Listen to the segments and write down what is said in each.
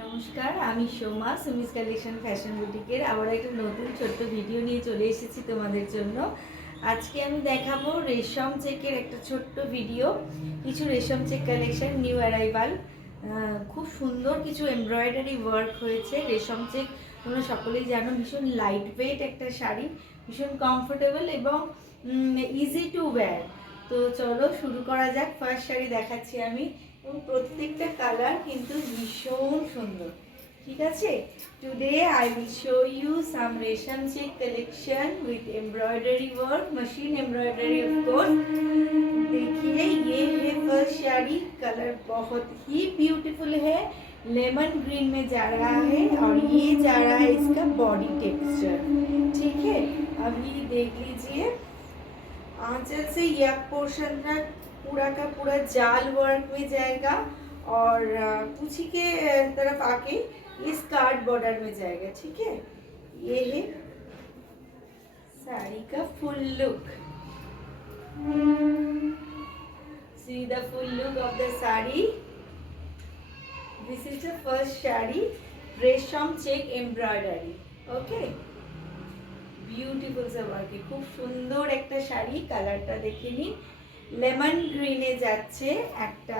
নমস্কার, আমি Soma Sumi's collection fashion বুটিকের আবার একটা নতুন ছোট্ট ভিডিও নিয়ে চলে এসেছি তোমাদের জন্য। আজকে আমি দেখাবো রেশম চেকের একটা ছোট্ট ভিডিও, কিছু রেশম চেক কালেকশন নিউ অ্যারাইভাল। খুব সুন্দর কিছু এমব্রয়ডারি ওয়ার্ক হয়েছে। রেশম চেক তোমরা সকলেই জানো ভীষণ লাইট ওয়েট একটা শাড়ি, ভীষণ কমফোর্টেবল এবং ইজি টু ওয়্যার। তো চলো শুরু করা যাক। ফার্স্ট শাড়ি দেখাচ্ছি আমি, এবং প্রত্যেকটা কালার কিন্তু ভীষণ সুন্দর। ঠিক আছে, today I will show you some resham check collection with embroidery work, machine embroidery of course. देखिए ये है फर्स्ट साड़ी, कलर बहुत ही ब्यूटीफुल है, लेमन ग्रीन में जा रहा है और ये जा रहा है इसका बॉडी टेक्सचर। ठीक है, अभी देख लीजिए आंचल से यह पोर्शन तक पूरा का पूरा जाल वर्क में जाएगा और कुची के तरफ आके ये स्कार्ट बॉर्डर में जाएगा। ठीक है, ये है साड़ी का full look. See the full look of the sari. This is the first sari, रेशम चेक एम्ब्रॉयडरी। ओके, বিউটিফুল সে ওয়ার্কে খুব সুন্দর একটা শাড়ি। কালারটা দেখে নিন, লেমন গ্রিনে যাচ্ছে। একটা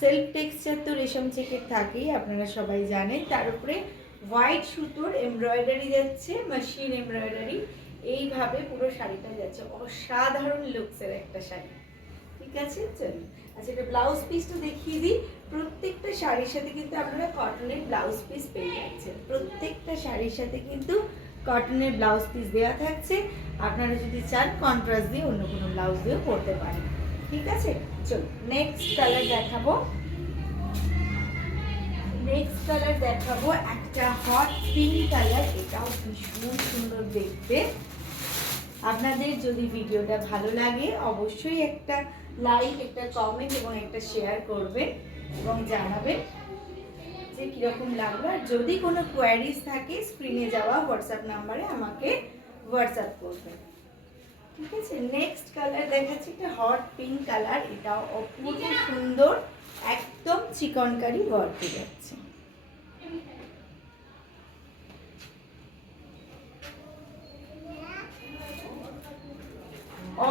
সেলফ টেক্সচার তো রেশম চেকের থাকেই, আপনারা সবাই জানেন। তার উপরে হোয়াইট সুতোর এমব্রয়ডারি যাচ্ছে, মেশিন এমব্রয়ডারি। এইভাবে পুরো শাড়িটা যাচ্ছে, অসাধারণ লুকসের একটা শাড়ি। ঠিক আছে, চলুন। আচ্ছা, এটা ব্লাউজ পিসটা দেখিয়ে দিই। প্রত্যেকটা শাড়ির সাথে কিন্তু আপনারা কটনের ব্লাউজ পিস পেয়ে যাচ্ছেন। প্রত্যেকটা শাড়ির সাথে কিন্তু কটনের ব্লাউজ পিস দেওয়া থাকছে। আপনারা যদি চান কন্ট্রাস্ট দিয়ে অন্য কোনো ব্লাউজ দিয়েও পরতে পারেন। ঠিক আছে, চলো নেক্সট কালার দেখাবো। নেক্সট কালার দেখাবো একটা হট পিঙ্ক কালার। এটাও ভীষণ সুন্দর দেখতে। আপনাদের যদি ভিডিওটা ভালো লাগে অবশ্যই একটা লাইক, একটা কমেন্ট এবং একটা শেয়ার করবেন এবং জানাবেন যে কীরকম লাগলো। আর যদি কোনো কোয়ারিজ থাকে স্ক্রিনে যাওয়া হোয়াটসঅ্যাপ নাম্বারে আমাকে হোয়াটসঅ্যাপ করবেন। ঠিক আছে, নেক্সট কালার দেখাচ্ছি একটা হট পিঙ্ক কালার। এটাও অপূর্ব সুন্দর, একদম চিকনকারি ওয়ার্কে যাচ্ছে।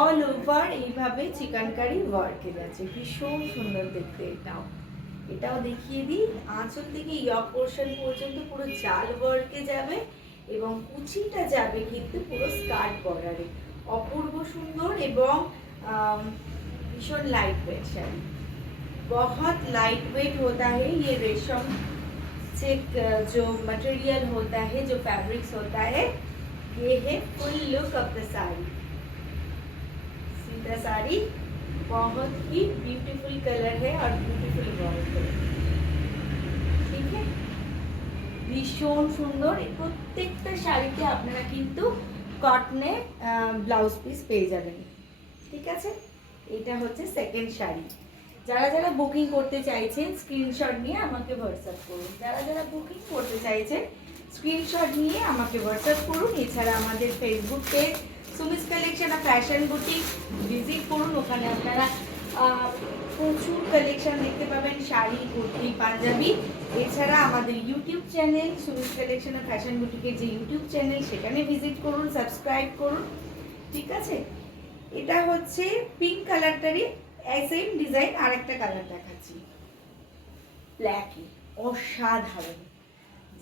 অল ওভার এইভাবে চিকনকারি ওয়ার্কে যাচ্ছে, ভীষণ সুন্দর দেখতে। এটাও দেখিয়ে দিই। আঁচল থেকে ইয়ক পোর্শন পর্যন্ত পুরো জাল ওয়ার্কে যাবে এবং কুচিটা যাবে কিন্তু পুরো স্কার্ট বর্ডারে। অপূর্ব সুন্দর এবং भीषण लाइट वेट शाड़ी, बहुत लाइट वेट होता है ये रेशम से। जो मटेरियल होता है, जो फैब्रिक्स होता है, ये है full look of the sari. सीधा साड़ी बहुत ही ब्यूटीफुल कलर है और ब्यूटीफुल वर्क है। ठीक है, ভীষণ সুন্দর। প্রত্যেকটা শাড়িতে আপনারা কিন্তু কটনে ব্লাউজ পিস পেয়ে যাবেন। ঠিক আছে, এটা হচ্ছে সেকেন্ড শাড়ি। যারা যারা বুকিং করতে চাইছেন স্ক্রিনশট নিয়ে আমাকে হোয়াটসঅ্যাপ করুন। যারা যারা বুকিং করতে চাইছেন স্ক্রিনশট নিয়ে আমাকে হোয়াটসঅ্যাপ করুন। এছাড়া আমাদের ফেসবুক পেজ সুমিস কালেকশন আর ফ্যাশন বুটিক ভিজিট করুন। ওখানে আপনারা প্রচুর কালেকশন দেখতে পাবেন, শাড়ি, কুর্তি, পাঞ্জাবি। এছাড়া আমাদের ইউটিউব চ্যানেল সুমিস কালেকশন আর ফ্যাশন বুটিকের যে ইউটিউব চ্যানেল, সেখানে ভিজিট করুন, সাবস্ক্রাইব করুন। ঠিক আছে, এটা হচ্ছে পিঙ্ক কালারটারই সেম ডিজাইন। আর একটা কালার দেখাচ্ছি, ব্ল্যাকে। অসাধারণ,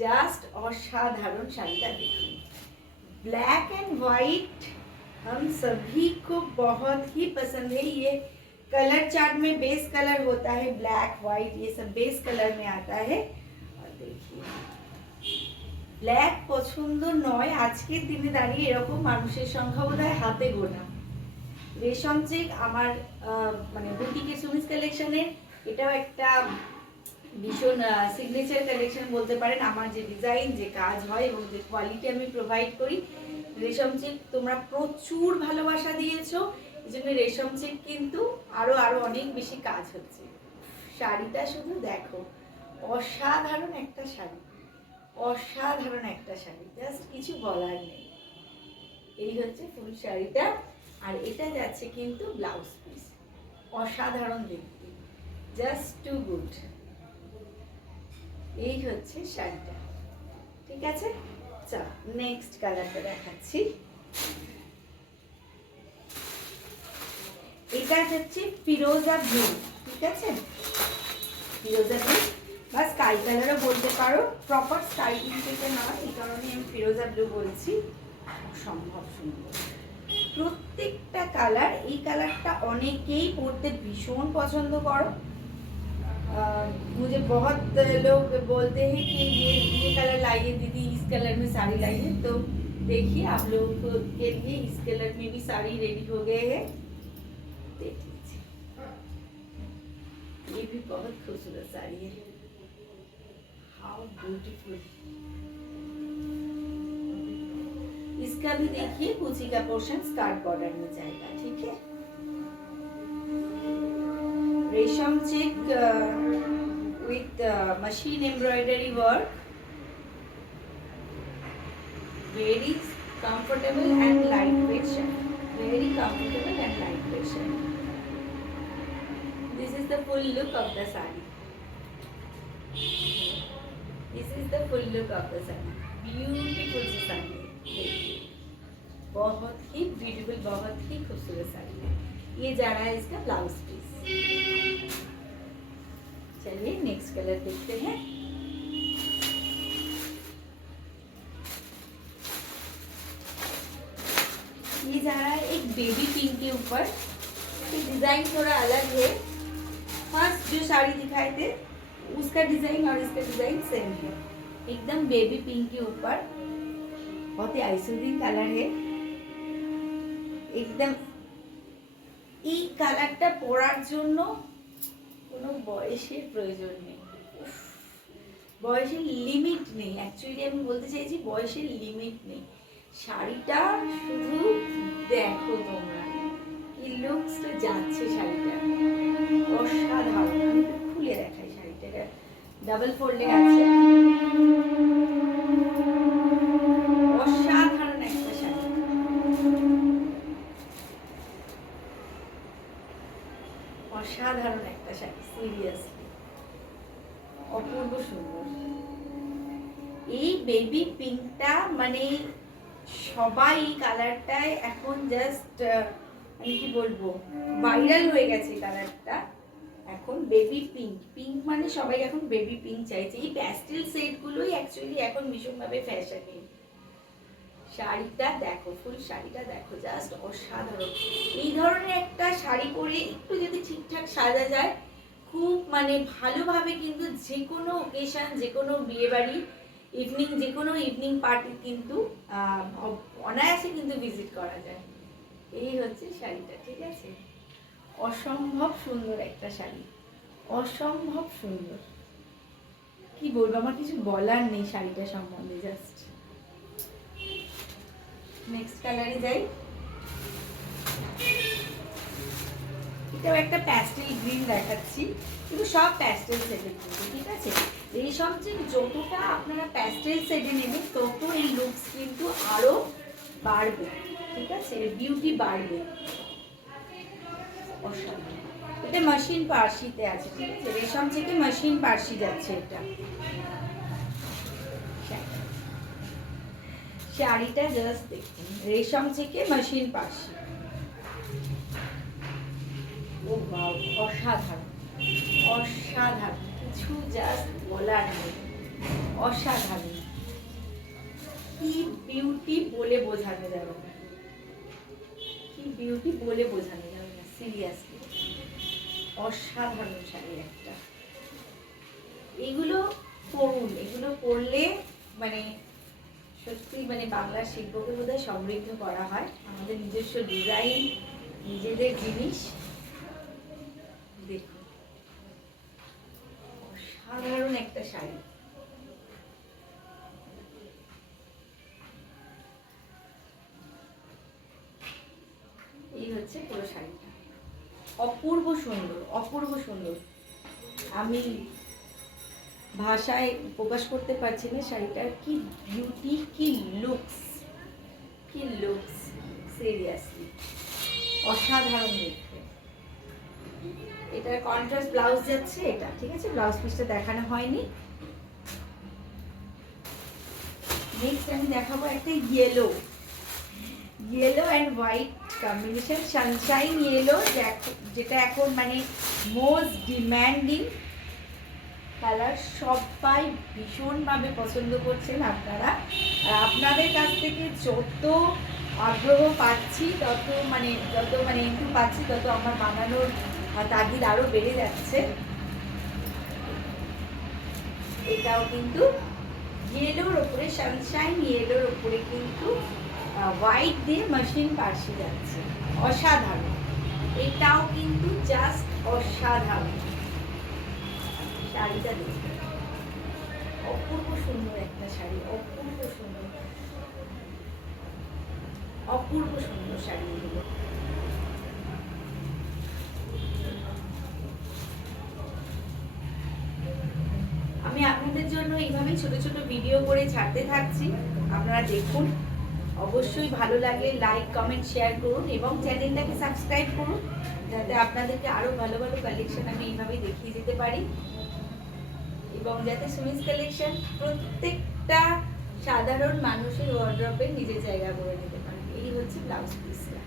জাস্ট অসাধারণ শাড়িটা দেখুন। ब्लैक एंड वाइट हम सभी को बहुत ही पसंद है। ये कलर चार्ट में बेस कलर होता है, ब्लैक वाइट ये सब बेस कलर में आता है। और देखिए ब्लैक पसंद नय आजकेर दिने दाঁড়িয়ে এরকম মানুষের সংখ্যা বোধহয় হাতে গোনা। রেশম চেক আমার মানে বুটিকে সুমিস কালেকশনের এটাও একটা ভীষণ সিগনেচার কালেকশন বলতে পারেন। আমার যে ডিজাইন, যে কাজ হয় এবং যে কোয়ালিটি আমি প্রোভাইড করি, রেশম চেক তোমরা প্রচুর ভালোবাসা দিয়েছো, এই জন্য রেশম চেক কিন্তু আরও অনেক বেশি কাজ হচ্ছে। শাড়িটা শুধু দেখো, অসাধারণ একটা শাড়ি, অসাধারণ একটা শাড়ি, জাস্ট কিছু বলার নেই। এই হচ্ছে ফুল শাড়িটা। আর এটা যাচ্ছে কিন্তু ব্লাউজ পিস, অসাধারণ দেখতে, জাস্ট টু গুড। এই হচ্ছে শাড়িটা, ঠিক আছে। চল নেক্সট কালারটা দেখাচ্ছি। এটা হচ্ছে ফিরোজা ব্লু, ঠিক আছে, ফিরোজা ব্লু বা স্কাই কালারও বলতে পারো, প্রপার স্কাই পিঙ্কটা না, এই কারণে আমি ফিরোজা ব্লু বলছি। অসম্ভব সুন্দর প্রত্যেকটা কালার। এই কালারটা অনেকেই পরতে ভীষণ পছন্দ করো। मुझे बहुत लोग बोलते हैं कि ये कलर लाइए दीदी, इस कलर में साड़ी लाइए। तो देखिए आप लोगों के लिए इस कलर में भी साड़ी रेडी हो गए हैं, देख लीजिए। ये भी बहुत खूबसूरत साड़ी है, हाउ ब्यूटीफुल। इसका भी देखिए कुची का पोर्शन स्कार्ट बॉर्डर में जाएगा, ठीक है। रेशम check with machine embroidery work, very comfortable and lightweight shirt, very comfortable and lightweight shirt. This is the full look of the saree. This is the full look of the saree. Beautiful सी साड़ी है, देखिए बहुत ही beautiful, बहुत ही खूबसूरत साड़ी है। ये जा रहा है इसका ब्लाउज पीस। चलिए नेक्स्ट कलर देखते हैं। ये जा रहा है एक बेबी पिंक के ऊपर, डिजाइन थोड़ा अलग है। फर्स्ट जो साड़ी दिखाए थे उसका डिजाइन और इसका डिजाइन सेम है, एकदम बेबी पिंक के ऊपर। बहुत ही आइसोडिंग कलर है एकदम। এই কালারটা পরার জন্য কোনো বয়সের প্রয়োজন নেই, বয়সের লিমিট নেই। অ্যাকচুয়ালি আমি বলতে চাইছি বয়সের লিমিট নেই। শাড়িটা শুধু দেখো তোমরা, কি লুকসটা যাচ্ছে শাড়িটা, অসাধারণ। আমি খুলে দেখাই শাড়িটা, ডাবল ফোল্ডেড আছে, অসাধারণ একটা শাড়ি, অসাধারণ একটা শাড়ি, সিরিয়াসলি অপূর্ব সুন্দর। এই বেবি পিঙ্কটা মানে সবাই এই কালারটায় এখন জাস্ট আমি কি বলবো ভাইরাল হয়ে গেছে কালারটা এখন। বেবি পিঙ্ক, পিঙ্ক মানে সবাই এখন বেবি পিঙ্ক চাইছে। এই প্যাস্টেল সেটগুলোই অ্যাকচুয়ালি এখন ভীষণভাবে ফ্যাশনে। শাড়িটা দেখো, ফুল শাড়িটা দেখো, জাস্ট অসাধারণ। এই ধরনের একটা শাড়ি পরে একটু যদি ঠিকঠাক সাজা যায়, খুব মানে ভালোভাবে কিন্তু যে কোনো ওকেশন, যে কোনো বিয়েবাড়ি, ইভিনিং, যে কোনো ইভিনিং পার্টি কিন্তু অনায়াসে কিন্তু ভিজিট করা যায়। এই হচ্ছে শাড়িটা, ঠিক আছে। অসম্ভব সুন্দর একটা শাড়ি, অসম্ভব সুন্দর। কি বলবো, আমার কিছু বলার নেই শাড়িটা সম্বন্ধে। জাস্ট নেক্সট কালারে যাই। এটাও একটা প্যাস্টেল গ্রিন দেখাচ্ছি, কিন্তু সব প্যাস্টেল সেটের কিন্তু, ঠিক আছে। এই সব যে যতটা আপনারা প্যাস্টেল সেটে নেবেন তত এই লুকস কিন্তু আরো বাড়বে, ঠিক আছে, বিউটি বাড়বে। অসাধারণ। এটা মেশিন পার্সিতে আছে, ঠিক আছে, রেশম থেকে মেশিন পার্সি যাচ্ছে এটা। শাড়িটা জাস্ট দেখুন, রেশম থেকে মেশিন পার্সি। ও বাও, অসাধারণ, অসাধারণ, কিছু জাস্ট বলার নেই, অসাধারণ। কি বিউটি বলে বোঝানো যাবে না, কি বিউটি বলে বোঝানো যাবে না, সিরিয়াসলি অসাধারণ শাড়ি একটা। এগুলো পরুন, এগুলো পরলে মানে সত্যি মানে বাংলার শিল্পকে বোধহয় সমৃদ্ধ করা হয়। আমাদের নিজস্ব ডিজাইন, নিজেদের জিনিস, দেখুন অসাধারণ একটা শাড়ি। এই হচ্ছে পুরো শাড়িটা, অপূর্ব সুন্দর, অপূর্ব সুন্দর। আমি ভাষায় প্রকাশ করতে পারছি না শাড়িটার কি বিউটি, কি লুকস, কি লুকস, সিরিয়াসলি অসাধারণ দেখতে। এটার কন্ট্রাস্ট ব্লাউজ যাচ্ছে এটা, ঠিক আছে, ব্লাউজ পিসটা দেখানো হয়নি। নেক্সট আমি দেখাবো একটা yellow and white combination, Sunshine yellow, যেটা এখন মানে মোস্ট ডিম্যান্ডিং কালার। সবাই ভীষণভাবে পছন্দ করছেন আপনারা, আর আপনাদের কাছ থেকে যত আগ্রহ পাচ্ছি যত একটু পাচ্ছি তত আমার বানানোর তাগিদ আরও বেড়ে যাচ্ছে। এটাও কিন্তু ইয়েলোর ওপরে, সানশাইন ইয়েলোর ওপরে কিন্তু হোয়াইট দিয়ে মাশিন পার্সি যাচ্ছে, অসাধারণ। এটাও কিন্তু জাস্ট অসাধারণ। শাড়িটা দেখুন, অপূর্ব সুন্দর একটা শাড়ি, অপূর্ব সুন্দর শাড়ি এগুলো। আমি আপনাদের জন্য এইভাবেই ছোট ছোট ভিডিও করে ছাড়তে থাকছি, আপনারা দেখুন। অবশ্যই ভালো লাগলে লাইক কমেন্ট শেয়ার করুন এবং চ্যানেলটাকে সাবস্ক্রাইব করুন, যাতে আপনাদেরকে আরো ভালো ভালো কালেকশন আমি এইভাবেই দেখিয়ে যেতে পারি, এবং যাতে সুমিস কালেকশন প্রত্যেকটা সাধারণ মানুষের ওয়ার্ড্রপে নিজের জায়গা করে নিতে পারে। এই হচ্ছে ব্লাউজ পিসটা,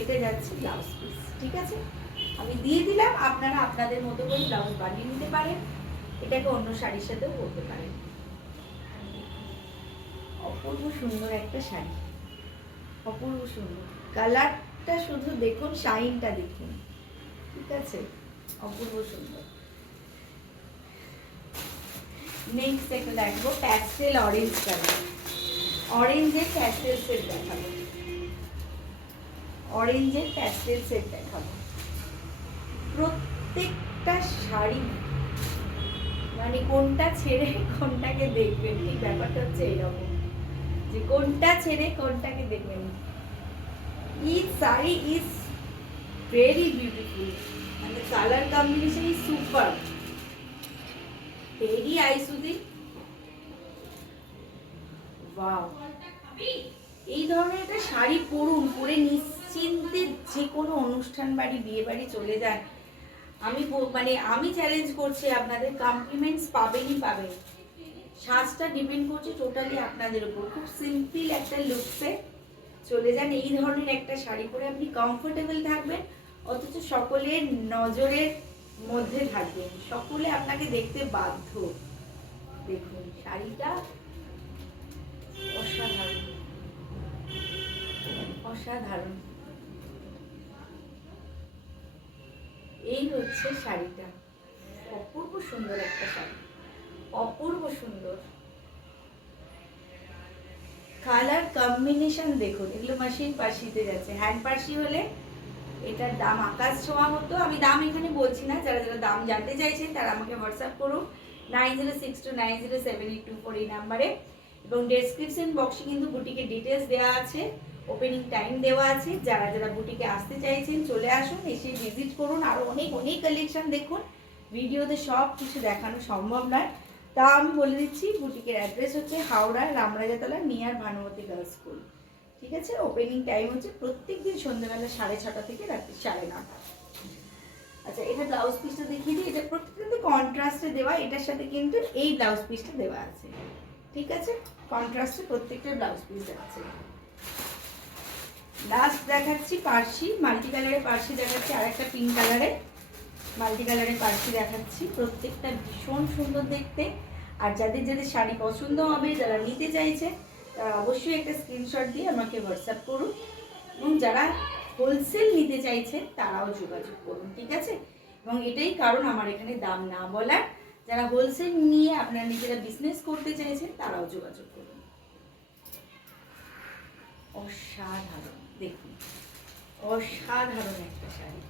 এটা যাচ্ছে ব্লাউজ পিস। ঠিক আছে, আমি দিয়ে দিলাম, আপনারা আপনাদের মতো করে ব্লাউজ বানিয়ে নিতে পারেন, এটাকে অন্য শাড়ির সাথেও পরতে পারেন। অপূর্ব সুন্দর একটা শাড়ি, অপূর্ব সুন্দর কালারটা, শুধু দেখুন, শাইনটা দেখুন। ঠিক আছে, অপূর্ব সুন্দর। নেক্সট একটা দেখবো প্যাস্টেল অরেঞ্জ কালার, অরেঞ্জের প্যাস্টেল সেট দেখাবো, অরেঞ্জের প্যাস্টেল সেট দেখাবো। প্রত্যেকটা শাড়ি মানে কোনটা ছেড়ে কোনটাকে দেখবেন, ঠিক ব্যাপারটা হচ্ছে এইরকম, যে কোনটা ছেড়ে কোনটাকে দেখবেন। Each saree is very beautiful and the color combination is super, very eye soothing. Wow, এই ধরনের একটা শাড়ি পরুন, পরে নিশ্চিন্তে যে কোনো অনুষ্ঠান বাড়ি, বিয়ে বাড়ি চলে যান। আমি চ্যালেঞ্জ করছি আপনাদের, কমপ্লিমেন্টস পাবেনই পাবেন। সাজটা ডিপেন্ড করছে টোটালি আপনাদের উপর। খুব সিম্পল একটা লুকসে চলে যান, এই ধরনের একটা শাড়ি পরে আপনি কমফোর্টেবল থাকবেন, অথচ সকলের নজরের মধ্যে থাকবেন, সকলে আপনাকে দেখতে বাধ্য। দেখুন শাড়িটা অসাধারণ, অসাধারণ। এই হচ্ছে শাড়িটা, অপূর্ব সুন্দর একটা শাড়ি, অপূর্ব সুন্দর কালার কম্বিনেশন দেখুন। এগুলো মেশিন পার্সিতে যাচ্ছে, হ্যান্ড পার্সি হলে এটার দাম আকাশ ছোঁয়া হতো। আমি দাম এখানে বলছি না, যারা যারা দাম জানতে চাইছেন তারা আমাকে হোয়াটসঅ্যাপ করুন 9062907824 এই নাম্বারে, এবং ডেসক্রিপশন বক্সে কিন্তু বুটিকের ডিটেলস দেওয়া আছে, ওপেনিং টাইম দেওয়া আছে। যারা যারা বুটিকে আসতে চাইছেন চলে আসুন, এসে ভিজিট করুন, আরও অনেক অনেক কালেকশন দেখুন। ভিডিওতে সব কিছু দেখানো সম্ভব নয়, তা আমি বলে দিচ্ছি। বুটিকের অ্যাড্রেস হচ্ছে Howrah Ramrajatala, near Bhanumati girls school. ঠিক আছে, ওপেনিং টাইম হচ্ছে প্রত্যেকদিন সন্ধ্যেবেলা 6:30 থেকে রাত্রি 9:30। আচ্ছা, এটা ব্লাউজ পিসটা দেখিয়ে দিই। এটা প্রত্যেকটা কন্ট্রাস্টে দেওয়া, এটার সাথে কিন্তু এই ব্লাউজ পিসটা দেওয়া আছে। ঠিক আছে, কন্ট্রাস্টে প্রত্যেকটা ব্লাউজ পিস আছে। লাস্ট দেখাচ্ছি পার্সি, মাল্টি কালারের পার্সি দেখাচ্ছি, আর একটা পিঙ্ক কালারে মাল্টি কালারের পার্সি দেখাচ্ছি। প্রত্যেকটা ভীষণ সুন্দর দেখতে, আর যাদের যাদের শাড়ি পছন্দ হবে, যারা নিতে চাইছে, তারা অবশ্যই একটা স্ক্রিনশট দিয়ে আমাকে হোয়াটসঅ্যাপ করুন, এবং যারা হোলসেল নিতে চাইছেন তারাও যোগাযোগ করুন। ঠিক আছে, এবং এটাই কারণ আমার এখানে দাম না বলার। যারা হোলসেল নিয়ে আপনারা নিজেরা বিজনেস করতে চাইছেন তারাও যোগাযোগ করুন। অসাধারণ, দেখুন অসাধারণ একটা শাড়ি,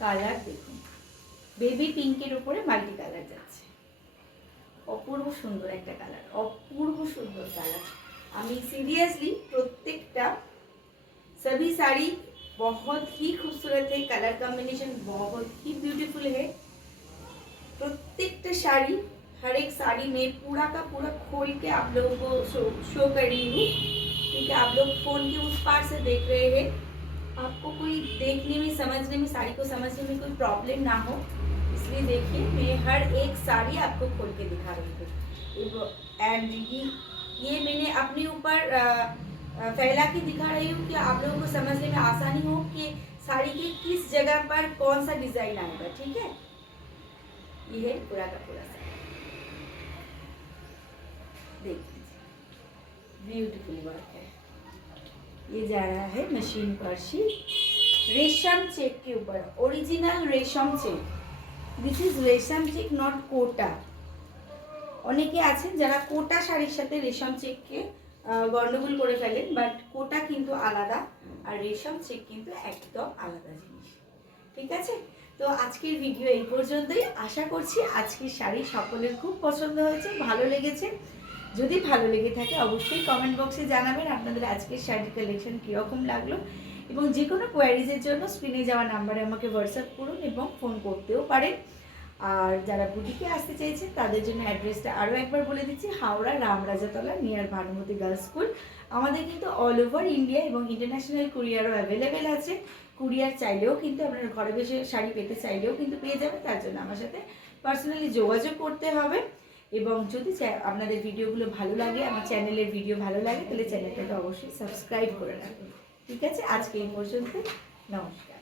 কালার দেখুন, বেবি পিঙ্কের উপরে মাল্টি কালার যাচ্ছে, অপূর্ব সুন্দর একটা কালার, অপূর্ব সুন্দর কালার। আমি सीरियसली प्रत्येकटा सभी साड़ी बहुत ही खूबसूरत है, कलर कॉम्बिनेशन बहुत ही ब्यूटीफुल है। प्रत्येकटा साड़ी, हर एक साड़ी में पूरा का पूरा खोल के आप लोगों को शो कर रही हूँ, क्योंकि आप लोग फ़ोन के उस पार से देख रहे हैं। आपको कोई देखने में, समझने में, साड़ी को समझने में कोई प्रॉब्लम ना हो, इसलिए देखिए मैं हर एक साड़ी आपको खोल के दिखा रही हूँ। एंड ये मैंने अपने ऊपर फैला के दिखा रही हूँ कि आप लोगों को समझने में आसानी हो कि साड़ी के किस जगह पर कौन सा डिजाइन आएगा। ठीक है, ये है पूरा का पूरा साड़ी, देख लीजिए ब्यूटीफुल वर्क है। ये जा रहा है मशीन पर शी रेशम चेक के ऊपर, ओरिजिनल रेशम चेक। दिस इज रेशम चेक नॉट कोटा। অনেকে আছেন যারা কোটা শাড়ির সাথে রেশম চেককে গন্ডগোল করে ফেলেন, বাট কোটা কিন্তু আলাদা আর রেশম চেক কিন্তু একদম আলাদা জিনিস। ঠিক আছে, তো আজকের ভিডিও এই পর্যন্তই। আশা করছি আজকের শাড়ি সকলের খুব পছন্দ হয়েছে, ভালো লেগেছে। যদি ভালো লেগে থাকে অবশ্যই কমেন্ট বক্সে জানাবেন আপনাদের আজকের শাড়ির কালেকশন কীরকম লাগলো, এবং যে কোনো কোয়ারিজের জন্য স্ক্রিনে যাওয়া নাম্বারে আমাকে হোয়াটসঅ্যাপ করুন এবং ফোন করতেও পারেন। আর যারা বুটিকে আসতে চাইছেন তাদের জন্য অ্যাড্রেসটা আরও একবার বলে দিচ্ছি, Howrah Ramrajatala near Bhanumati girls school. আমাদের কিন্তু অল ওভার ইন্ডিয়া এবং ইন্টারন্যাশনাল কুরিয়ারও অ্যাভেলেবেল আছে। কুরিয়ার চাইলেও কিন্তু আপনার ঘরে বসে শাড়ি পেতে চাইলেও কিন্তু পেয়ে যাবেন, তার জন্য আমার সাথে পার্সোনালি যোগাযোগ করতে হবে। এবং যদি আপনাদের ভিডিওগুলো ভালো লাগে, আমার চ্যানেলের ভিডিও ভালো লাগে, তাহলে চ্যানেলটাকে অবশ্যই সাবস্ক্রাইব করে রাখবেন। ঠিক আছে, আজকে এই পর্যন্ত, নমস্কার।